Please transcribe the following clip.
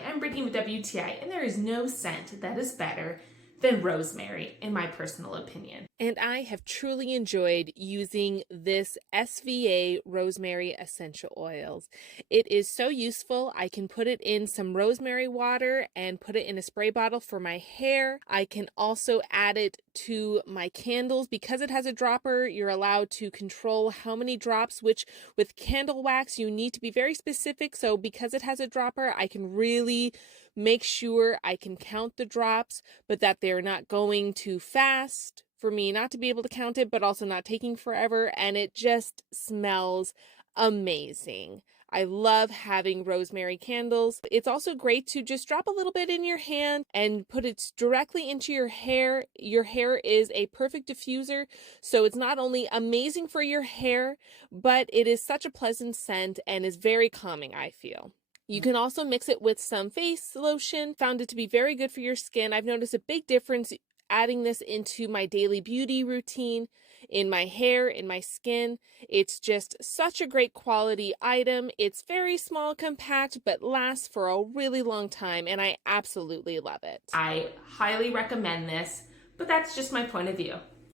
Hi, I'm Brittany with WTI, and there is no scent that is better than rosemary, in my personal opinion. And I have truly enjoyed using this SVA Rosemary Essential Oils. It is so useful. I can put it in some rosemary water and put it in a spray bottle for my hair. I can also add it to my candles. Because it has a dropper, you're allowed to control how many drops, which with candle wax, you need to be very specific. So because it has a dropper, I can really make sure I can count the drops, but that they're not going too fast for me not to be able to count it, but also not taking forever. And it just smells amazing. I love having rosemary candles. It's also great to just drop a little bit in your hand and put it directly into your hair. Your hair is a perfect diffuser, so it's not only amazing for your hair, but it is such a pleasant scent and is very calming, I feel. You can also mix it with some face lotion. Found it to be very good for your skin. I've noticed a big difference adding this into my daily beauty routine, in my hair, in my skin. It's just such a great quality item. It's very small, compact, but lasts for a really long time, and I absolutely love it. I highly recommend this, but that's just my point of view.